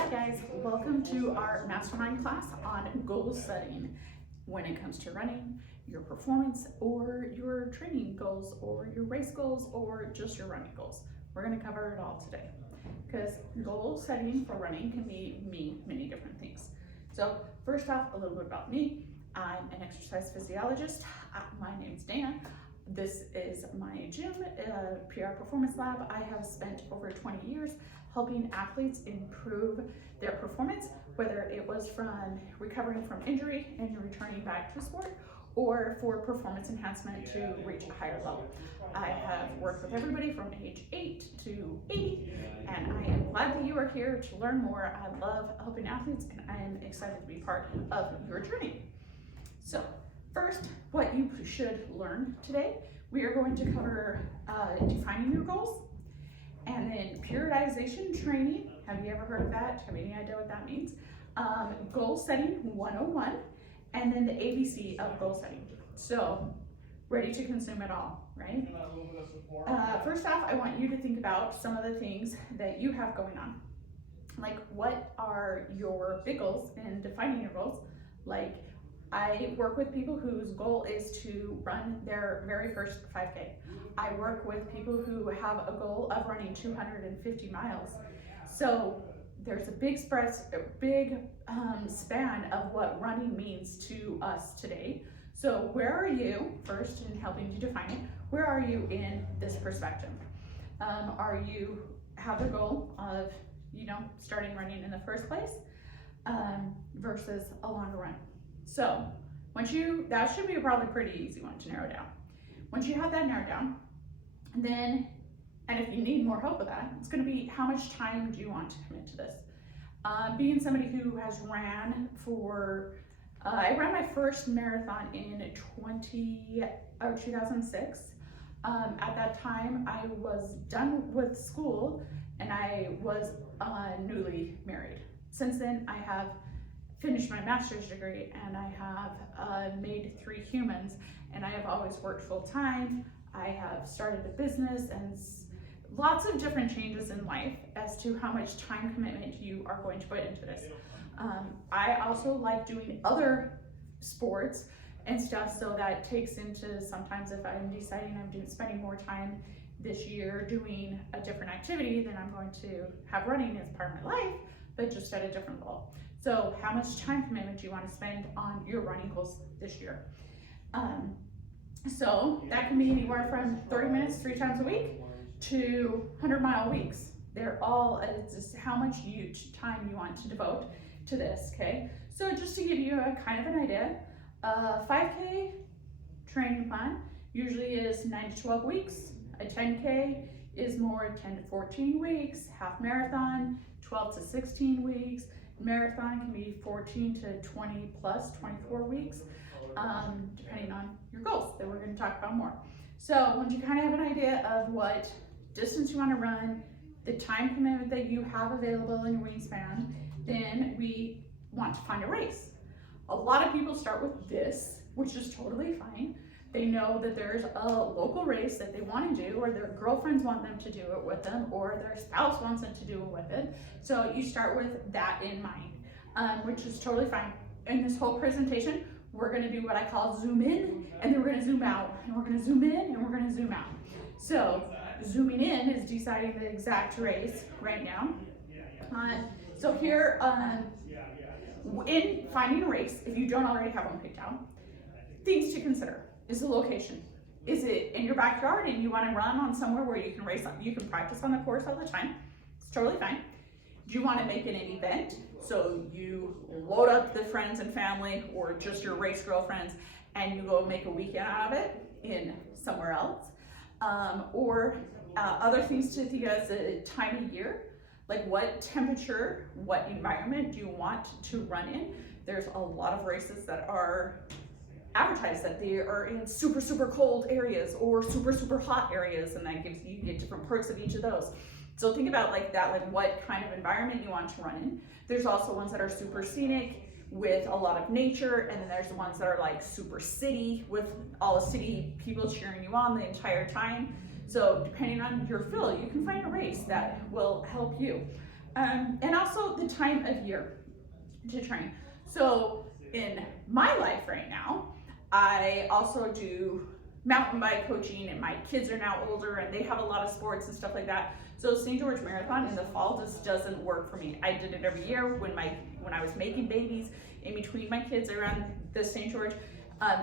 Hi guys, welcome to our mastermind class on goal setting when it comes to running, your performance or your training goals or your race goals or just your running goals. We're going to cover it all today because goal setting for running can mean many different things. So first off, a little bit about me. I'm an exercise physiologist. My name's Dana. This is my gym, PR Performance Lab. I have spent over 20 years helping athletes improve their performance, whether it was from recovering from injury and returning back to sport, or for performance enhancement to reach a higher level. I have worked with everybody from age 8 to 80, and I am glad that you are here to learn more. I love helping athletes, and I am excited to be part of your journey. So first, what you should learn today, we are going to cover defining your goals, and then periodization training. Have you ever heard of that? Have any idea what that means? Goal setting 101, and then the ABC of goal setting. So, ready to consume it all, right? First off, I want you to think about some of the things that you have going on. Like, what are your big goals in defining your goals? Like, I work with people whose goal is to run their very first 5K. I work with people who have a goal of running 250 miles. So there's a big span of what running means to us today. So where are you, first in helping to define it, where are you in this perspective? Are you have the goal of, starting running in the first place versus a longer run? So that should be a probably pretty easy one to narrow down. Once you have that narrowed down, then, and if you need more help with that, it's going to be how much time do you want to commit to this? Being somebody who has ran for, I ran my first marathon in 2006. At that time, I was done with school and I was newly married. Since then, I have finished my master's degree and I have made 3 humans, and I have always worked full time. I have started a business and lots of different changes in life as to how much time commitment you are going to put into this. I also like doing other sports and stuff, so that takes into sometimes if I'm deciding I'm spending more time this year doing a different activity, then I'm going to have running as part of my life, but just at a different level. So how much time commitment do you want to spend on your running goals this year? So that can be anywhere from 30 minutes 3 times a week to 100-mile weeks. They're all, it's just how much time you want to devote to this, okay? So just to give you a kind of an idea, a 5K training plan usually is 9 to 12 weeks. A 10K is more 10 to 14 weeks. Half marathon, 12 to 16 weeks. Marathon can be 14 to 20 plus 24 weeks, depending on your goals that we're going to talk about more. So once you kind of have an idea of what distance you want to run, the time commitment that you have available in your wingspan, then we want to find a race. A lot of people start with this, which is totally fine. They know that there's a local race that they want to do, or their girlfriends want them to do it with them, or their spouse wants them to do it with it. So you start with that in mind, which is totally fine. In this whole presentation, we're going to do what I call zoom in, and then we're going to zoom out, and we're going to zoom in, and we're going to zoom out. So zooming in is deciding the exact race right now. So here, in finding a race, if you don't already have one picked out, things to consider is the location. Is it in your backyard and you want to run on somewhere where you can race, you can practice on the course all the time? It's totally fine. Do you want to make it an event? So you load up the friends and family or just your race girlfriends and you go make a weekend out of it in somewhere else. Or other things to think of as a time of year, like what temperature, what environment do you want to run in? There's a lot of races that are advertised that they are in super, super cold areas or super, super hot areas, and that gives you get different perks of each of those. So think about like that, like what kind of environment you want to run in. There's also ones that are super scenic with a lot of nature, and then there's the ones that are like super city with all the city people cheering you on the entire time. So depending on your fill, you can find a race that will help you. And also the time of year to train. So in my life right now, I also do mountain bike coaching, and my kids are now older and they have a lot of sports and stuff like that. So St. George Marathon in the fall just doesn't work for me. I did it every year when I was making babies, in between my kids around the St. George,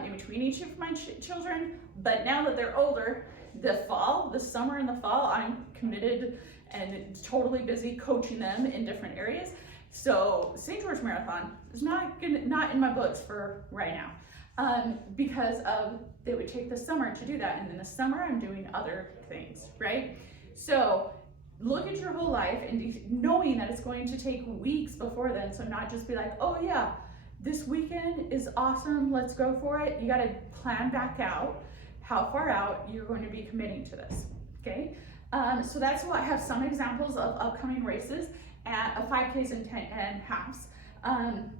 in between each of my children. But now that they're older, the summer and the fall, I'm committed and totally busy coaching them in different areas. So St. George Marathon is not in my books for right now, because they would take the summer to do that, and in the summer I'm doing other things, right? So look at your whole life and knowing that it's going to take weeks before then. So not just be like, oh yeah, this weekend is awesome, let's go for it. You got to plan back out how far out you're going to be committing to this, okay? So that's why I have some examples of upcoming races at 5Ks and 10 and halves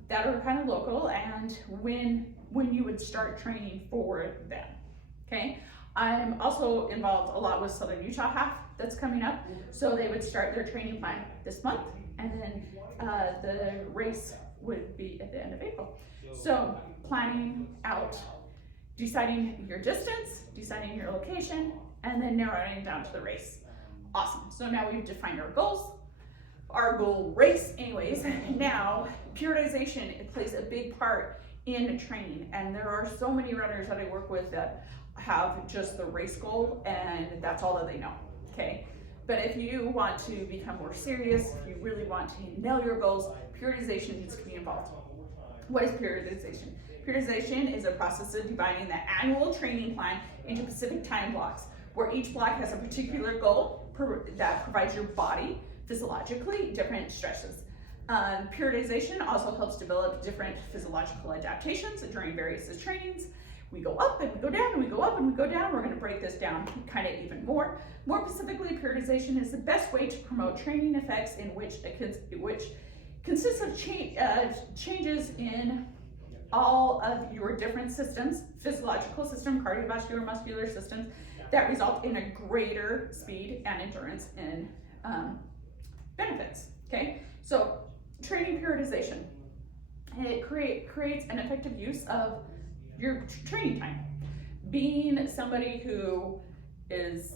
that are kind of local, and when you would start training for them, okay? I'm also involved a lot with Southern Utah half that's coming up. So they would start their training plan this month, and then the race would be at the end of April. So planning out, deciding your distance, deciding your location, and then narrowing it down to the race. Awesome. So now we've defined our goals, our goal race anyways. Now periodization, it plays a big part in training, and there are so many runners that I work with that have just the race goal and that's all that they know, okay? But if you want to become more serious, if you really want to nail your goals, periodization needs to be involved. What is periodization? Periodization is a process of dividing the annual training plan into specific time blocks, where each block has a particular goal that provides your body physiologically different stresses. Periodization also helps develop different physiological adaptations during various trainings. We go up and we go down and we go up and we go down. We're going to break this down kind of even more. More specifically, periodization is the best way to promote training effects in which consists of changes in all of your different systems, physiological system, cardiovascular, muscular systems, that result in a greater speed and endurance and benefits, okay? So training periodization, it creates an effective use of your training time. Being somebody who is,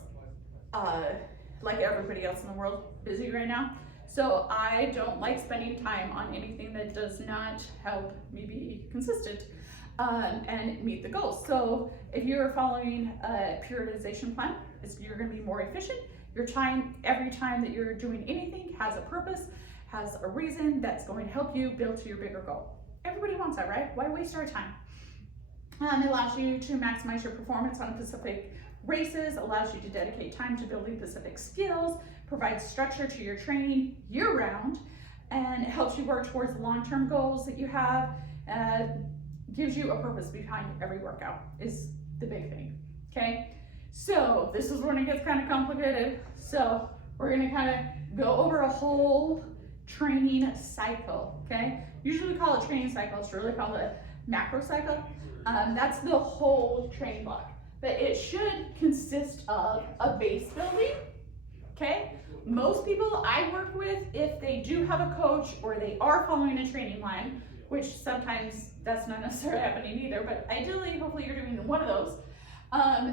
like everybody else in the world, busy right now, so I don't like spending time on anything that does not help me be consistent and meet the goals. So if you're following a periodization plan, you're going to be more efficient. Your time, every time that you're doing anything, has a purpose, has a reason that's going to help you build to your bigger goal. Everybody wants that, right? Why waste our time? It allows you to maximize your performance on specific races, allows you to dedicate time to building specific skills, provides structure to your training year-round, and it helps you work towards long-term goals that you have, gives you a purpose behind every workout is the big thing, okay? So this is when it gets kind of complicated. So we're gonna kind of go over a whole training cycle, okay? Usually we call it training cycle, it's really called a macro cycle. That's the whole training block, but it should consist of a base building, okay? Most people I work with, if they do have a coach or they are following a training line, which sometimes that's not necessarily happening either, but ideally, hopefully you're doing one of those,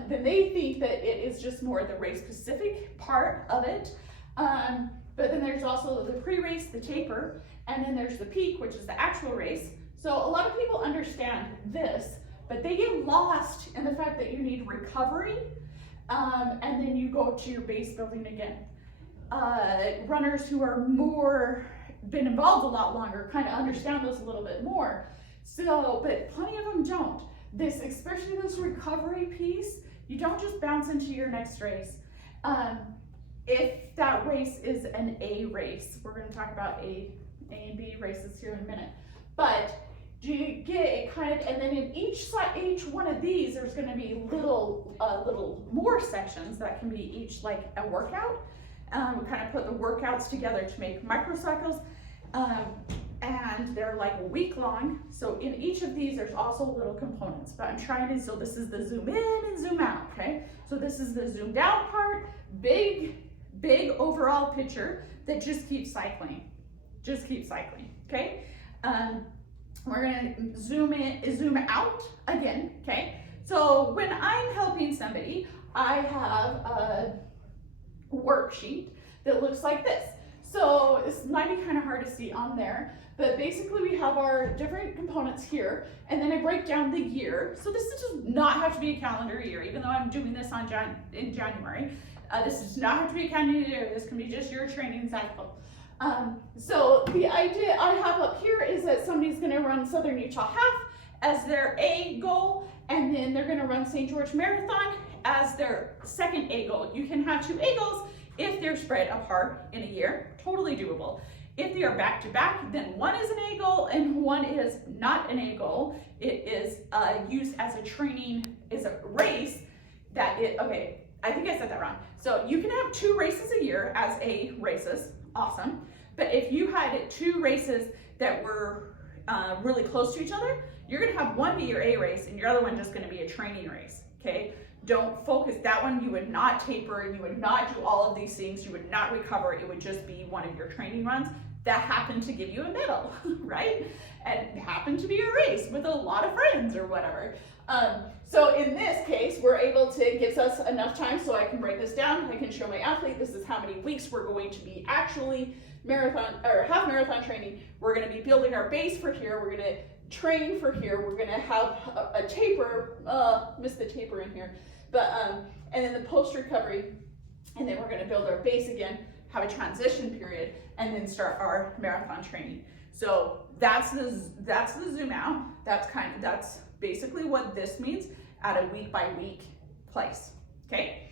then they think that it is just more the race specific part of it. But then there's also the pre-race, the taper, and then there's the peak, which is the actual race. So a lot of people understand this, but they get lost in the fact that you need recovery, and then you go to your base building again. Runners who are been involved a lot longer kind of understand this a little bit more. So, but plenty of them don't. Especially this recovery piece, you don't just bounce into your next race. If that race is an A race, we're going to talk about A and B races here in a minute, but do you get it kind of, and then in each one of these, there's going to be little more sections that can be each like a workout. We kind of put the workouts together to make microcycles, and they're like a week long. So in each of these, there's also little components, but I'm trying to, so this is the zoom in and zoom out, okay? So this is the zoomed out part, big big overall picture that just keeps cycling, okay? We're gonna zoom out again, okay? So when I'm helping somebody, I have a worksheet that looks like this. So this might be kind of hard to see on there, but basically we have our different components here, and then I break down the year. So this does not have to be a calendar year, even though I'm doing this in January. This does not have to be a calendar year. This can be just your training cycle. So the idea I have up here is that somebody's going to run Southern Utah Half as their A goal, and then they're going to run St. George Marathon as their second A goal. You can have 2 A goals if they're spread apart in a year, totally doable. If they are back to back, then one is an A goal and one is not an A goal. It is used as a training, is a race that okay, I think I said that wrong. So you can have 2 races a year as A races, awesome. But if you had 2 races that were really close to each other, you're gonna have one be your A race and your other one just gonna be a training race, okay? Don't focus, that one you would not taper, you would not do all of these things, you would not recover, it would just be one of your training runs that happened to give you a medal, right? And happened to be a race with a lot of friends or whatever. So in this case, we're able to, it gives us enough time so I can break this down, I can show my athlete, this is how many weeks we're going to be actually marathon or half marathon training. We're gonna be building our base for here, we're gonna train for here, we're gonna have a taper, missed the taper in here, but and then the post recovery, and then we're gonna build our base again, have a transition period, and then start our marathon training. So that's the zoom out. That's basically what this means at a week by week place. Okay.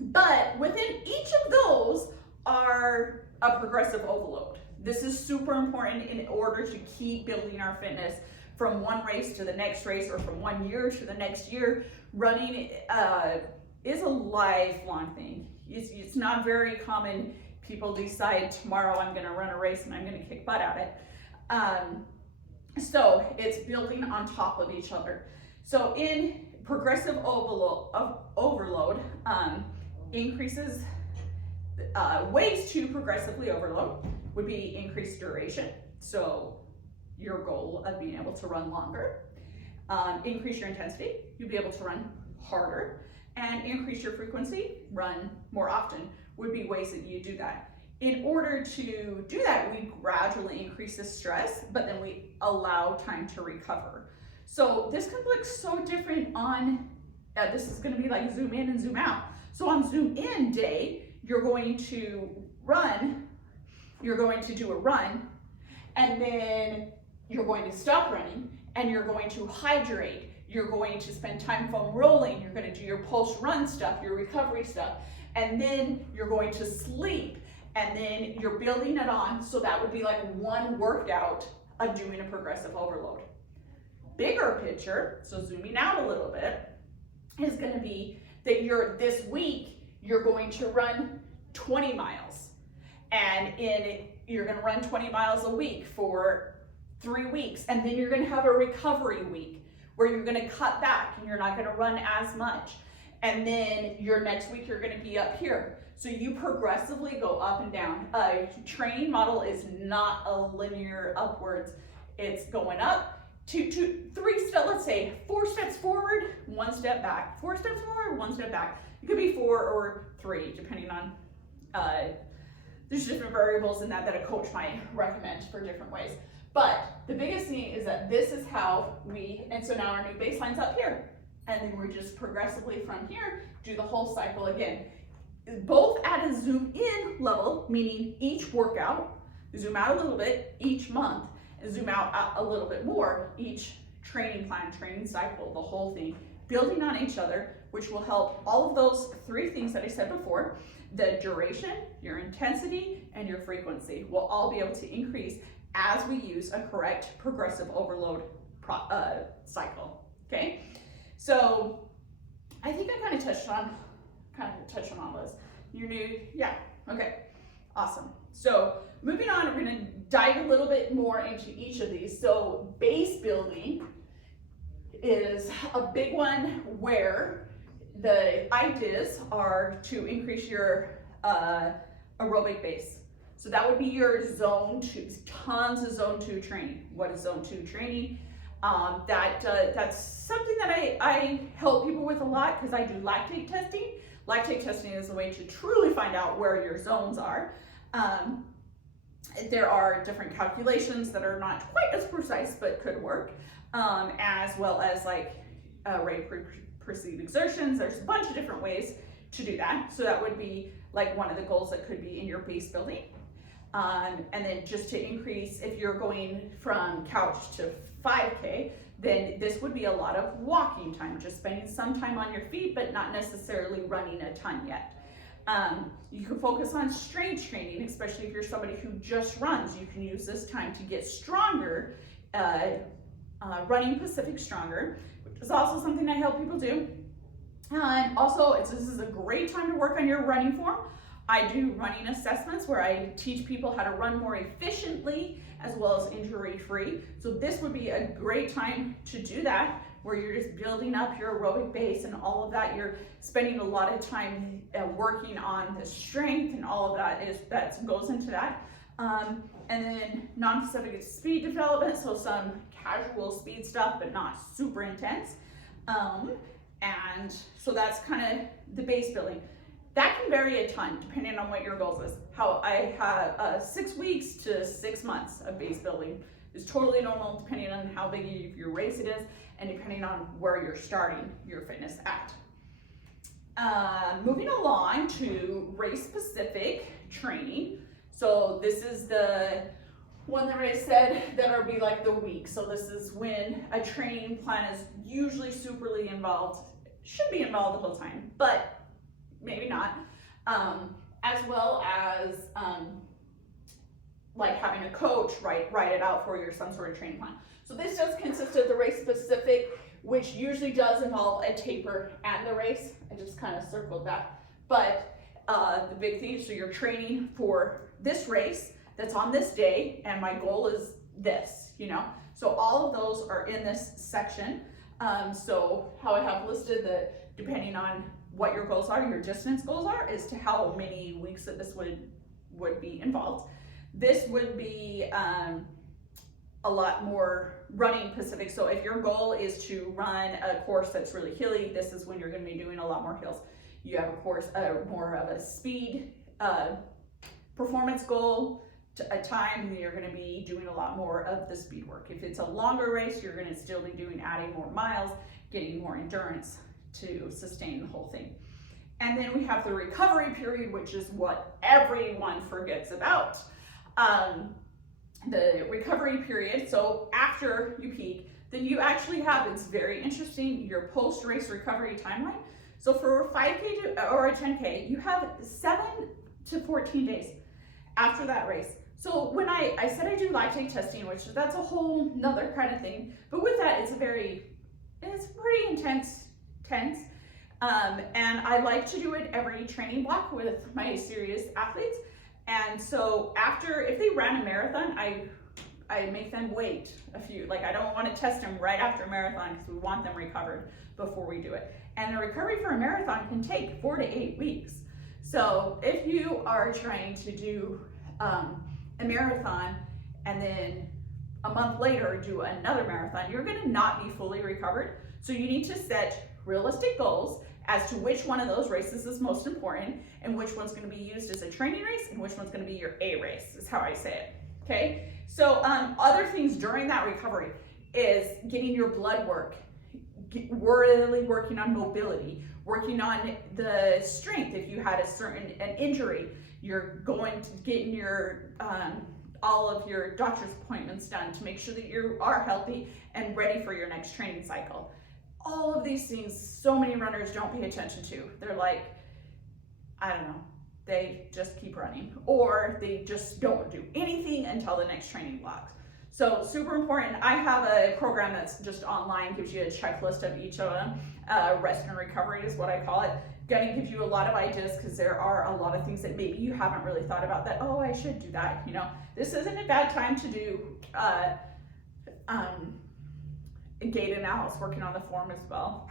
But within each of those are a progressive overload. This is super important in order to keep building our fitness from one race to the next race or from one year to the next year. Running is a lifelong thing. It's not very common people decide tomorrow I'm gonna run a race and I'm gonna kick butt at it. So it's building on top of each other. So in progressive overload, increases, ways to progressively overload would be increased duration. So your goal of being able to run longer, increase your intensity, you'll be able to run harder, and increase your frequency, run more often, would be ways that you do that. In order to do that, we gradually increase the stress, but then we allow time to recover. So this can look so different on, this is gonna be like zoom in and zoom out. So on zoom in day, you're going to do a run, and then you're going to stop running, and you're going to hydrate. You're going to spend time foam rolling. You're going to do your post-run stuff, your recovery stuff, and then you're going to sleep, and then you're building it on. So that would be like one workout of doing a progressive overload. Bigger picture, so zooming out a little bit, is going to be that this week you're going to run 20 miles, and you're going to run 20 miles a week for 3 weeks, and then you're going to have a recovery week where you're going to cut back and you're not going to run as much, and then your next week you're going to be up here. So you progressively go up and down. A training model is not a linear upwards. It's going up, 2, 3 steps, let's say 4 steps forward, 1 step back, 4 steps forward, 1 step back. It could be 4 or 3, depending on, there's different variables in that a coach might recommend for different ways. But the biggest thing is that this is how and so now our new baseline's up here. And then we're just progressively from here, do the whole cycle again. Both at a zoom in level, meaning each workout, zoom out a little bit each month, and zoom out a little bit more each training plan, training cycle, the whole thing, building on each other, which will help all of those 3 things that I said before. The duration, your intensity, and your frequency will all be able to increase as we use a correct progressive overload cycle, okay? So I think I kind of touched on all this. You're new, yeah, okay, awesome. So moving on, we're gonna dive a little bit more into each of these. So base building is a big one where the ideas are to increase your aerobic base. So that would be your zone 2, tons of zone 2 training. What is zone 2 training? That's something that I help people with a lot because I do lactate testing. Lactate testing is a way to truly find out where your zones are. There are different calculations that are not quite as precise but could work, as well as like rate perceived exertions. There's a bunch of different ways to do that. So that would be like one of the goals that could be in your base building. And then just to increase, if you're going from couch to 5K, then this would be a lot of walking time, just spending some time on your feet, but not necessarily running a ton yet. You can focus on strength training, especially if you're somebody who just runs. You can use this time to get stronger, running Pacific stronger, which is also something I help people do. And also, this is a great time to work on your running form. I do running assessments where I teach people how to run more efficiently as well as injury-free. So this would be a great time to do that, where you're just building up your aerobic base and all of that. You're spending a lot of time working on the strength and all of that goes into that. And then non-specific speed development, so some casual speed stuff, but not super intense. And so that's kind of the base building. That can vary a ton depending on what your goals is. How I have 6 weeks to 6 months of base building is totally normal depending on how big of your race it is and depending on where you're starting your fitness at. Moving along to race specific training. So this is the one that I said that would be like the week. So this is when a training plan is usually superly involved, should be involved the whole time, but maybe not, as well as like having a coach write it out for you or some sort of training plan. So this does consist of the race specific, which usually does involve a taper and the race. I just kind of circled that. But the big thing, so you're training for this race that's on this day, and my goal is this, you know? So all of those are in this section. So how I have listed that depending on what your goals are, your distance goals are, as to how many weeks that this would be involved. This would be a lot more running specific. So if your goal is to run a course that's really hilly, this is when you're going to be doing a lot more hills. You have a course, more of a speed performance goal, a time, and you're going to be doing a lot more of the speed work. If it's a longer race, you're going to still be adding more miles, getting more endurance to sustain the whole thing. And then we have the recovery period, which is what everyone forgets about. The recovery period, so after you peak, then you actually have, it's very interesting, your post-race recovery timeline. So for 5K or a 10K, you have 7 to 14 days after that race. So when I said I do lactate testing, which that's a whole nother kind of thing, but with that, it's pretty intense. And I like to do it every training block with my serious athletes. And so if they ran a marathon, I make them wait a few, like I don't want to test them right after a marathon because we want them recovered before we do it. And the recovery for a marathon can take 4 to 8 weeks. So if you are trying to do a marathon and then a month later do another marathon, you're going to not be fully recovered. So you need to set realistic goals as to which one of those races is most important and which one's going to be used as a training race and which one's going to be your A race, is how I say it. Okay, so other things during that recovery is getting your blood work, really working on mobility, working on the strength. If you had an injury, you're going to getting your all of your doctor's appointments done to make sure that you are healthy and ready for your next training cycle. All of these things, so many runners don't pay attention to. They're like, I don't know, they just keep running, or they just don't do anything until the next training block. So super important. I have a program that's just online, gives you a checklist of each of them. Rest and recovery is what I call it. Gonna give you a lot of ideas because there are a lot of things that maybe you haven't really thought about that, oh, I should do that. You know, this isn't a bad time to do gait analysis, working on the form as well,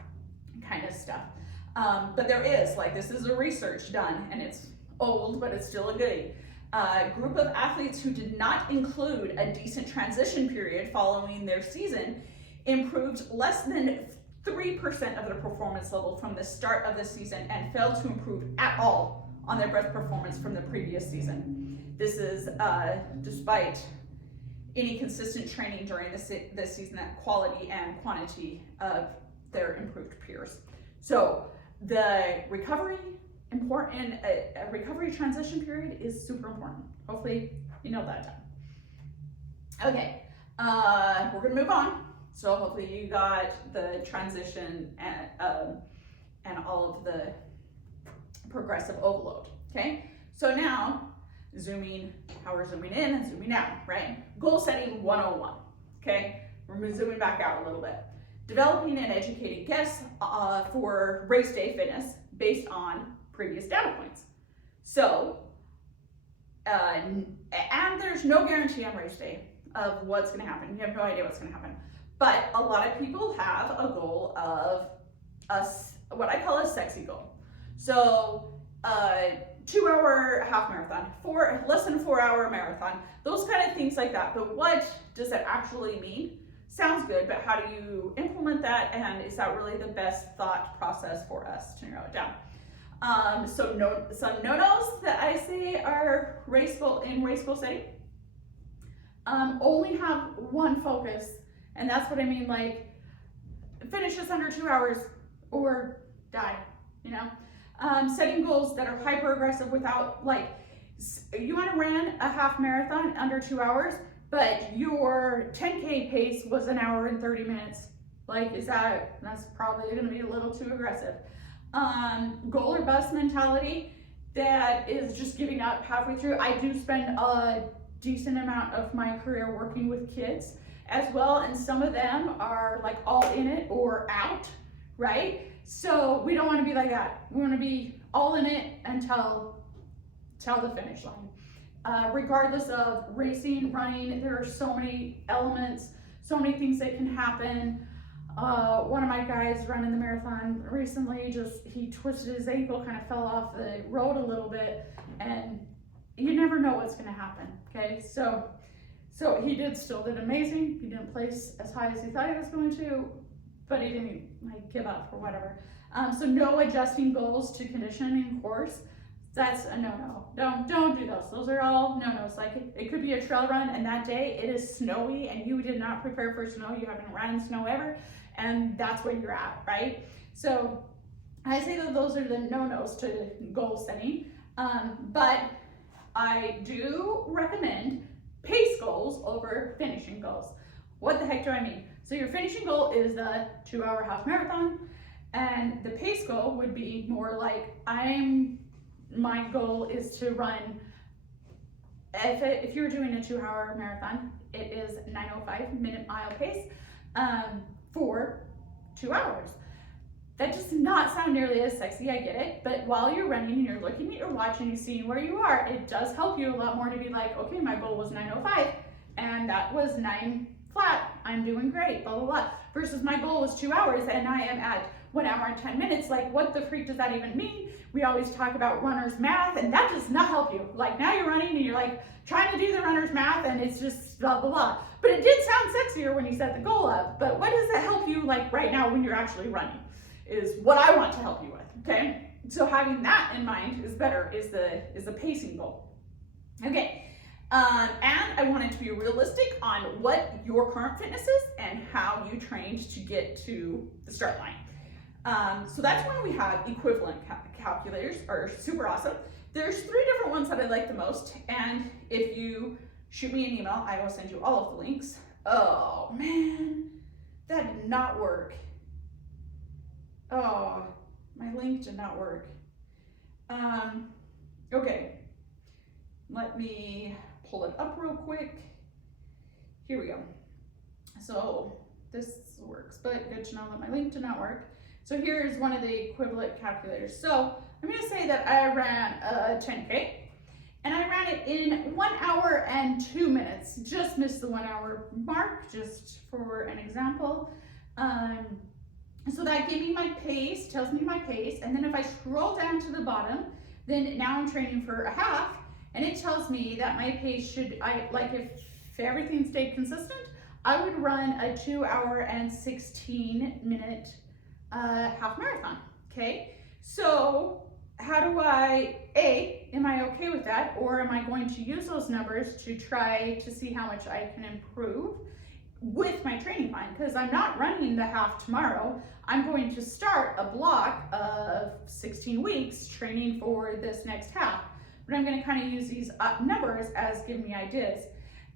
kind of stuff. But there is, like, this is a research done, and it's old, but it's still a goodie. Group of athletes who did not include a decent transition period following their season improved less than 3% of their performance level from the start of the season and failed to improve at all on their best performance from the previous season. This is despite any consistent training during this season at quality and quantity of their improved peers. So the recovery, important, a recovery transition period is super important. Hopefully you know that time. Okay, we're gonna move on. So hopefully you got the transition and all of the progressive overload, okay? So now, how we're zooming in and zooming out, right? Goal setting 101, okay? We're zooming back out a little bit. Developing and educating guests for race day fitness based on previous data points. So, and there's no guarantee on race day of what's gonna happen. You have no idea what's gonna happen. But a lot of people have a goal of what I call a sexy goal. So 2-hour half marathon, less than 4-hour marathon, those kind of things like that. But what does that actually mean? Sounds good, but how do you implement that? And is that really the best thought process for us to narrow it down? Some no-nos that I say are race goal setting. Only have one focus, and that's what I mean, like finish this under 2 hours or die, you know? Setting goals that are hyper aggressive without, like, you want to run a half marathon under 2 hours, but your 10K pace was 1 hour and 30 minutes. Like, that's probably going to be a little too aggressive. Goal or bust mentality that is just giving up halfway through. I do spend a decent amount of my career working with kids as well, and some of them are like all in it or out, right? So we don't want to be like that. We want to be all in it until the finish line. Regardless of racing, running, there are so many elements, so many things that can happen. One of my guys running the marathon recently, he twisted his ankle, kind of fell off the road a little bit, and you never know what's going to happen, okay? So he still did amazing. He didn't place as high as he thought he was going to, but he didn't like give up or whatever. So no adjusting goals to conditioning course. That's a no-no. Don't do those. Those are all no-nos. Like it could be a trail run, and that day it is snowy and you did not prepare for snow. You haven't run in snow ever, and that's where you're at, right? So I say that those are the no-nos to goal setting. But I do recommend pace goals over finishing goals. What the heck do I mean? So your finishing goal is the 2-hour half marathon, and the pace goal would be more like my goal is to run, if you're doing a 2-hour marathon, it is 9:05 minute mile pace for 2 hours. That does not sound nearly as sexy, I get it, but while you're running and you're looking at your watch and you're seeing where you are, it does help you a lot more to be like, okay, my goal was 9:05 and that was 9 flat, I'm doing great, blah, blah, blah. Versus my goal was 2 hours and I am at 1 hour and 10 minutes. Like, what the freak does that even mean? We always talk about runner's math, and that does not help you. Like, now you're running and you're like trying to do the runner's math and it's just blah, blah, blah. But it did sound sexier when you set the goal up. But what does that help you like right now when you're actually running is what I want to help you with, okay? So having that in mind is better, is the pacing goal. Okay. And I wanted to be realistic on what your current fitness is and how you trained to get to the start line. So that's when we have equivalent calculators, are super awesome. There's 3 different ones that I like the most, and if you shoot me an email, I will send you all of the links. Oh man, that did not work. Oh, my link did not work. Okay, let me pull it up real quick. Here we go. So this works, but good to know that my link did not work. So here's one of the equivalent calculators. So I'm gonna say that I ran a 10K and I ran it in 1 hour and 2 minutes. Just missed the 1 hour mark, just for an example. So that gives me my pace, tells me my pace. And then if I scroll down to the bottom, then now I'm training for a half, and it tells me that my pace should, if everything stayed consistent, I would run a 2 hour and 16 minute half marathon, okay? So how do am I okay with that? Or am I going to use those numbers to try to see how much I can improve with my training plan? Because I'm not running the half tomorrow. I'm going to start a block of 16 weeks training for this next half. But I'm going to kind of use these numbers as giving me ideas.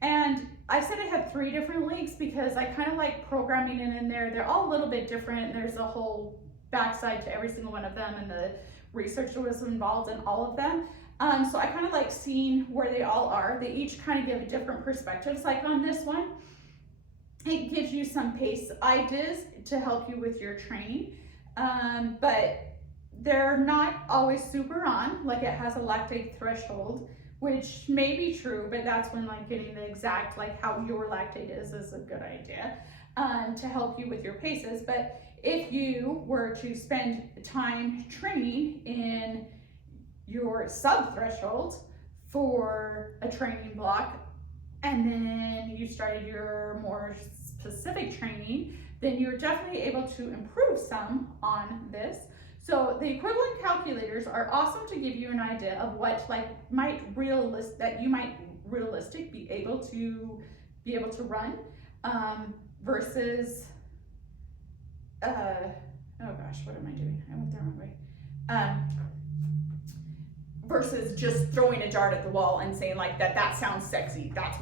And I said I have 3 different links because I kind of like programming it in there. They're all a little bit different. There's a whole backside to every single one of them, and the research that was involved in all of them. So I kind of like seeing where they all are. They each kind of give different perspectives. Like on this one, it gives you some pace ideas to help you with your training, but they're not always super on. Like it has a lactate threshold, which may be true, but that's when like getting the exact like how your lactate is a good idea to help you with your paces. But if you were to spend time training in your sub-threshold for a training block, and then you started your more specific training, then you're definitely able to improve some on this. So the equivalent calculators are awesome to give you an idea of what like you might realistic be able to run versus oh gosh, what am I doing? I went the wrong way. Versus just throwing a dart at the wall and saying like that sounds sexy. That's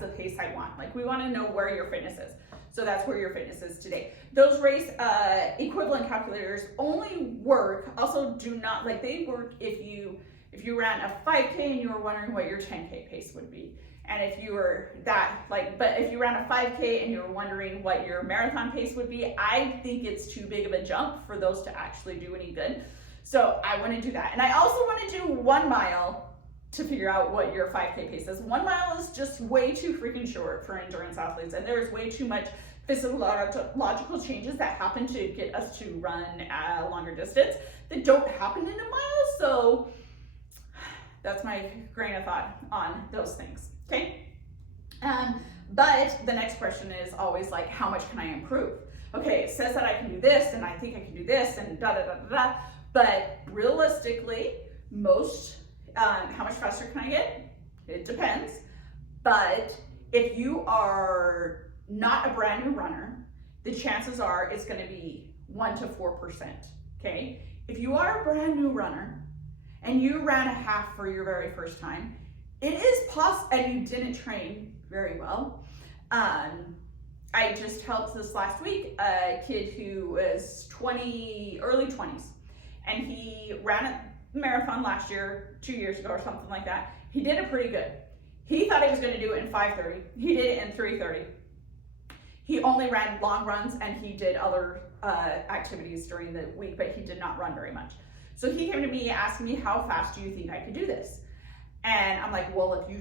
the pace I want. Like we want to know where your fitness is. So that's where your fitness is today. Those race equivalent calculators only work, also do not, like they work if you ran a 5K and you were wondering what your 10K pace would be. And if you were but if you ran a 5K and you were wondering what your marathon pace would be, I think it's too big of a jump for those to actually do any good. So I want to do that. And I also want to do 1 mile to figure out what your 5K pace is. 1 mile is just way too freaking short for endurance athletes, and there's way too much physiological changes that happen to get us to run a longer distance that don't happen in a mile. So that's my grain of thought on those things, okay? But the next question is always like, how much can I improve? Okay, it says that I can do this, and I think I can do this, and da da da da da. But realistically, how much faster can I get? It depends. But if you are not a brand new runner, the chances are it's going to be 1 to 4%. Okay. If you are a brand new runner and you ran a half for your very first time, it is possible, and you didn't train very well. I just helped this last week a kid who was early 20s, and he ran a marathon last year, 2 years ago or something like that. He did it pretty good. He thought he was going to do it in 5:30. He did it in 3:30. He only ran long runs, and he did other activities during the week, but he did not run very much. So he came to me asking me, how fast do you think I could do this? And I'm like, well, if you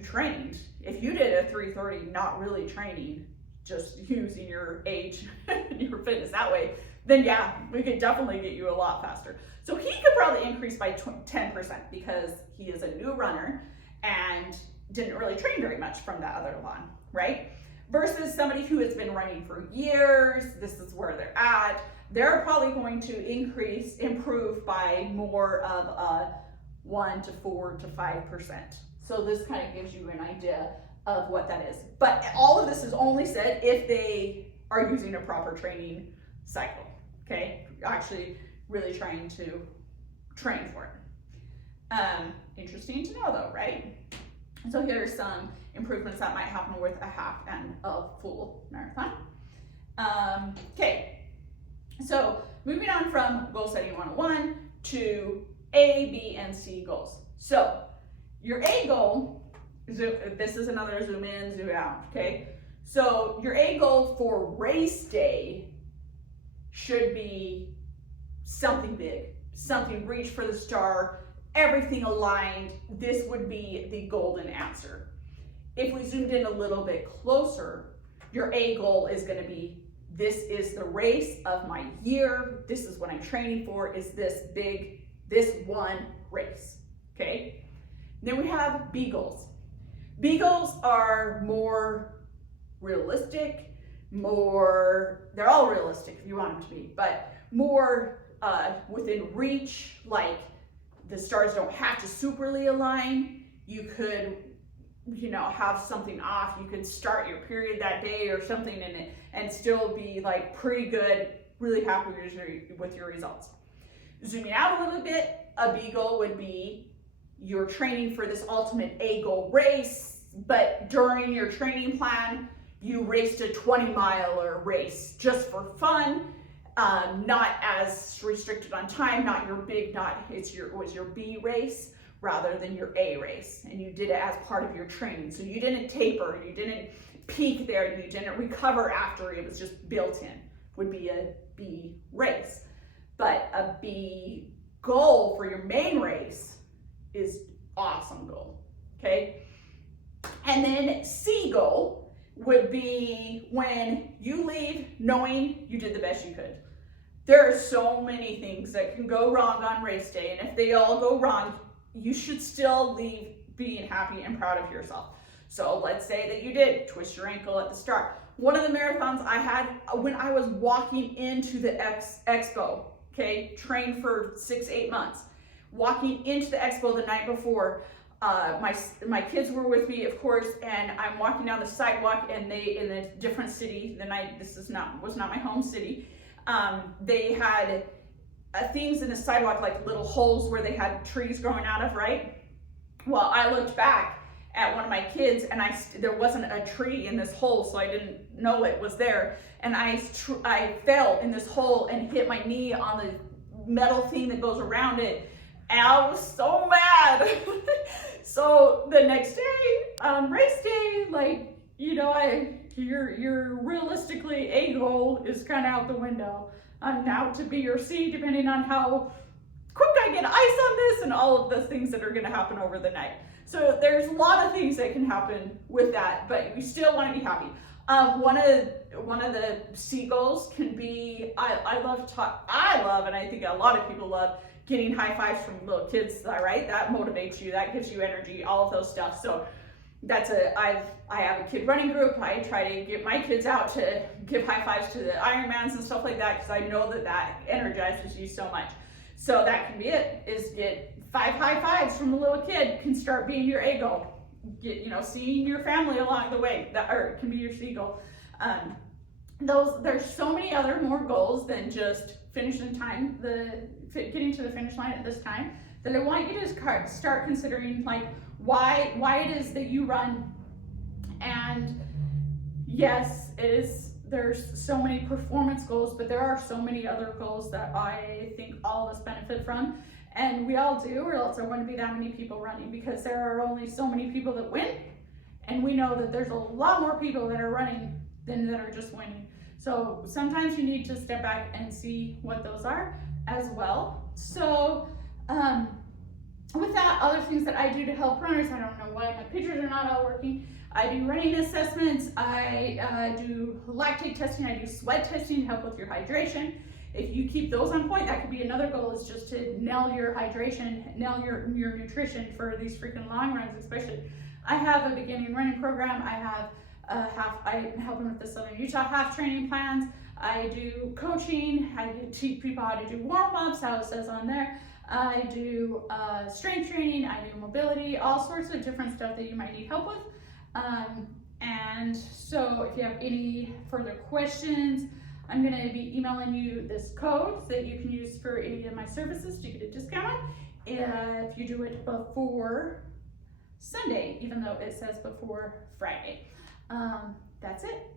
did a 3:30, not really training, just using your age and your fitness that way, then yeah, we could definitely get you a lot faster. So he could probably increase by 10% because he is a new runner and didn't really train very much from that other lawn, right? Versus somebody who has been running for years, this is where they're at, they're probably going to improve by more of a 1 to 4 to 5%. So this kind of gives you an idea of what that is. But all of this is only said if they are using a proper training cycle, okay? Actually really trying to train for it. Interesting to know though, right? So here's some improvements that might happen with a half and a full marathon. Okay, so moving on from goal setting 101 to A, B, and C goals. So your A goal, this is another zoom in, zoom out, okay? So your A goal for race day should be something big, something reach for the star, everything aligned. This would be the golden answer. If we zoomed in a little bit closer, your A goal is going to be this is the race of my year. This is what I'm training for, is this one race, okay? Then we have B goals. B goals are more realistic, they're all realistic if you want them to be, but more within reach, like the stars don't have to superly align. You could, have something off. You could start your period that day or something in it and still be like pretty good, really happy with your results. Zooming out a little bit, a B goal would be you're training for this ultimate A goal race, but during your training plan, you raced a 20-mile race just for fun, not as restricted on time, not your big, it was your B race rather than your A race, and you did it as part of your training. So you didn't taper, you didn't peak there, you didn't recover after, it was just built in, would be a B race. But a B goal for your main race is awesome goal, okay? And then C goal would be when you leave knowing you did the best you could. There are so many things that can go wrong on race day, and if they all go wrong, you should still leave being happy and proud of yourself. So let's say that you did twist your ankle at the start. One of the marathons I had when I was walking into the expo, okay, trained for 6-8 months, walking into the expo the night before, my kids were with me, of course, and I'm walking down the sidewalk, and they, in a different city, was not my home city, they had things in the sidewalk, like little holes where they had trees growing out of, right? Well, I looked back at one of my kids, and there wasn't a tree in this hole, so I didn't know it was there, and I fell in this hole and hit my knee on the metal thing that goes around it, and I was so mad. So the next day, on race day, like, your realistically A goal is kind of out the window. Now to B or C, depending on how quick I get ice on this and all of the things that are going to happen over the night. So there's a lot of things that can happen with that, but you still want to be happy. One of the C goals can be, I love, and I think a lot of people love, getting high fives from little kids, right? That motivates you, that gives you energy, all of those stuff. So I have a kid running group. I try to get my kids out to give high fives to the Ironmans and stuff like that, because I know that energizes you so much. So that can be it, is get 5 high fives from a little kid can start being your A goal. Seeing your family along the way, or it can be your C goal. There's so many other more goals than just finishing time, getting to the finish line at this time, that I want you to start considering, like, why it is that you run. And yes, there's so many performance goals, but there are so many other goals that I think all of us benefit from, and we all do, or else there wouldn't be that many people running, because there are only so many people that win, and we know that there's a lot more people that are running than that are just winning. So sometimes you need to step back and see what those are as well. So with that, other things that I do to help runners, I don't know why my pictures are not all working. I do running assessments, I do lactate testing, I do sweat testing to help with your hydration. If you keep those on point, that could be another goal, is just to nail your hydration, nail your nutrition for these freaking long runs especially. I have a beginning running program, I'm helping with the Southern Utah half training plans. I do coaching, I teach people how to do warm-ups, how it says on there. I do strength training, I do mobility, all sorts of different stuff that you might need help with. And so if you have any further questions, I'm going to be emailing you this code that you can use for any of my services to get a discount if you do it before Sunday, even though it says before Friday. That's it.